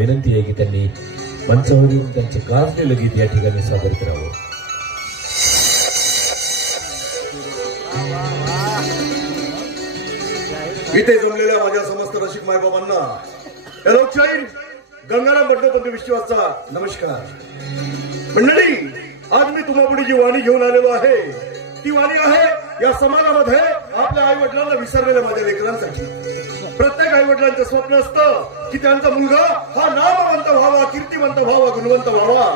विनंती आहे की त्यांनी मंचावर येऊन त्यांचे गाजलेलं गीत या ठिकाणी सादर करावं. इथे जमलेल्या माझ्या समस्त रसिक मायबाबांना लोकशाहीर गंगाराम बंडोपंत विश्वासचा नमस्कार. मंडळी, आज मी तुम्हापुढे जी वाणी घेऊन आलेलो आहे ती वाणी आहे या समाजामध्ये आपल्या आई वडिलांना विसरलेल्या माझ्या लेकरांसाठी. प्रत्येक आई वडिलांचं स्वप्न असतं की त्यांचा मुलगा हा नामवंत व्हावा, कीर्तिवंत व्हावा, गुणवंत व्हावा.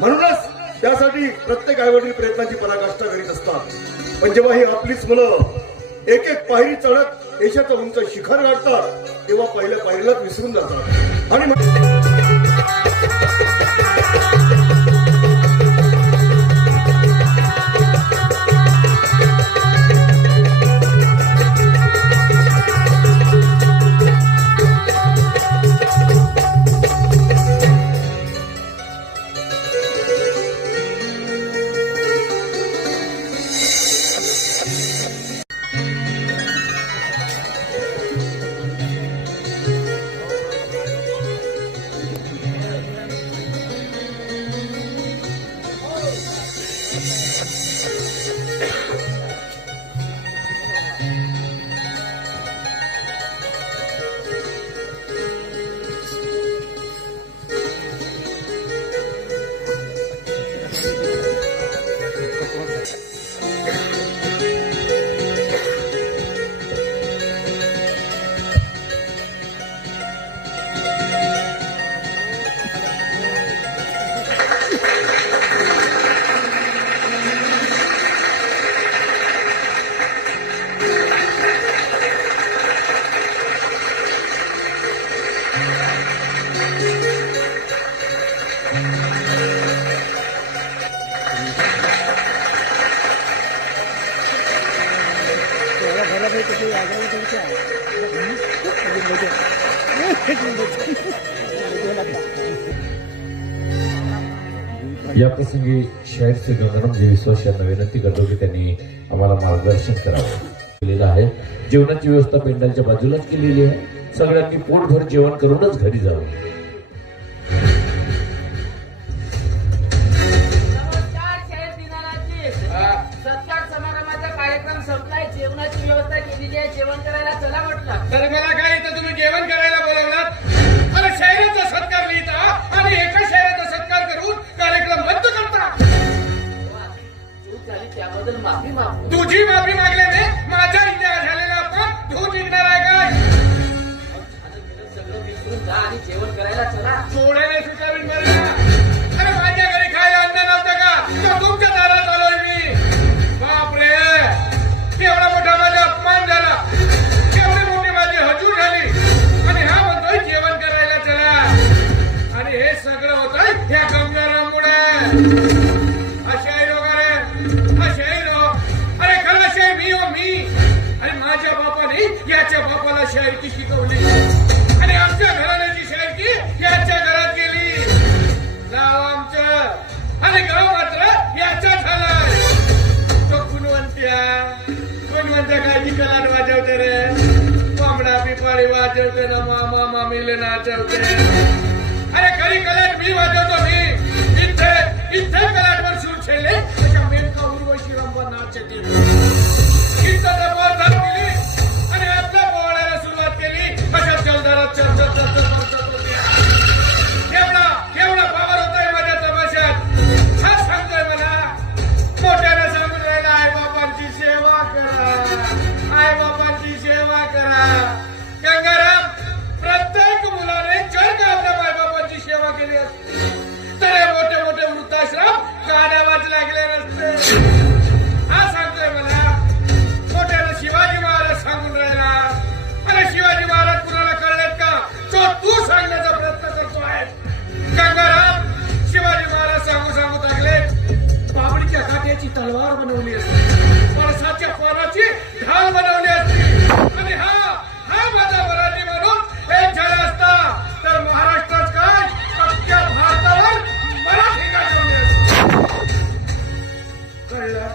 म्हणूनच त्यासाठी प्रत्येक आई वडील प्रयत्नाची पराकाष्ठा करीत असतात. पण जेव्हा ही आपलीच मुलं एक एक पायरी चढत यशाचं उंच शिखर गाठतात तेव्हा पहिल्या पायरीलाच विसरून जातात. आणि या प्रसंगी शाहीर श्री गंगारामजी विश्वास यांना विनंती करतो की त्यांनी आम्हाला मार्गदर्शन करावं. केलेलं आहे. जेवणाची व्यवस्था पेंडालच्या बाजूलाच केलेली आहे. सगळ्यांनी पोटभर जेवण करूनच घरी जावं. सत्कार समारंभाचा कार्यक्रम संपलाय. जेवणाची व्यवस्था केलेली आहे. जेवण करायला चला म्हटलं. तर मला काय इथं तुम्ही जेवण करायला बोलावलात? अरे शहराचा सत्कार लिहिता आणि एका शहराचा सत्कार करून कार्यक्रम रद्द करता. चूक झाली त्याबद्दल माफी मागतो. तुझी माफी मागल्याने माझा इतिहास झालेला आपण धूत निघणार आहे काय? सगळं विसरून जा आणि जेवण करायला चला. सोडायला सुटावीन मला. अरे माझ्या घरी खायला अन्न नव्हतं का? तर तुमच्या दारात आलोय मी. बापरे, केवढा मोठा माझा अपमान झाला, केवढी मोठी माझी हजूर झाली. आणि हा म्हणतोय जेवण करायला चला. आणि हे सगळं होतंय ह्या गंगाराममुळे. अशाही लोक अशाही लोक. अरे खरं शाही मी हो मी. आणि माझ्या बापाने याच्या बापाला शायरी शिकवली आणि आमच्या घराण्याची शायरी याच्या घरात गेली. गाव आमचं आणि गाव मात्र याचा झालाय. तो गुणवंत्या काय कलाट वाजवते रे. कोंबडा पिपाळी वाजवते ना, मामा मामीले नाचवते. अरे खरी कलाट मी वाजवतो. मी इथे कलाटवर सूट छेले त्याच्या मेनका उर्वशी रंबा नाचते. इथं दबाव झाली केली आणि आपल्या पोवाड्याला सुरुवात केली. अशा जलधारात चर्चा एवढा पावर होतोय माझ्या तमाशात. हा सांगतोय मला, मोठ्याने सांगून राहिला आई बाबांची सेवा करा, आई बाबांची सेवा करा. गंगाराम, प्रत्येक मुलाने जर का आपल्या आई बाबांची सेवा केली असती तर हे मोठे मोठे वृद्धाश्रम काढावाच लागले नसते. हा सांगतोय मला, मोठ्याने शिवाजी महाराज सांगून राहिला. अरे शिवाजी महाराज कुणाला कळलेत का? तो तू सांगण्याचा प्रयत्न करतोय. गंगाराम, शिवाजी महाराज सांगू सांगू लागले बाबडीच्या काट्याची तलवार बनवली असती, पळसाच्या पानाची ढाल बनवली असती. आणि हा माझा मराठी म्हणून एक झाला असता तर महाराष्ट्रात काय अख्ख्या भारतावर मराठी गाजवली असती. कळलं?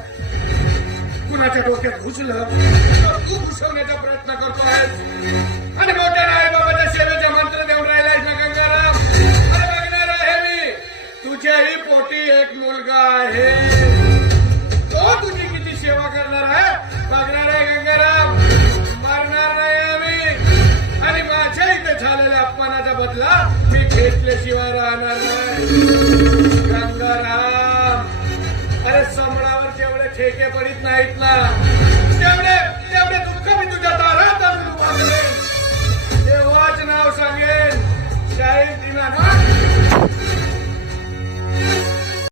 कुणाच्या डोक्यात घुसलं तर तू घुसवण्याचा प्रयत्न करतोय. आणि मोठ्या आई बाबाच्या सेवेचा मंत्र देऊन राहिलाय ना गंगाराम. घेतल्याशिवाय राहणार नाही. गंगाराम, अरे संबळावर जेवढे ठेके पडित नाहीत ना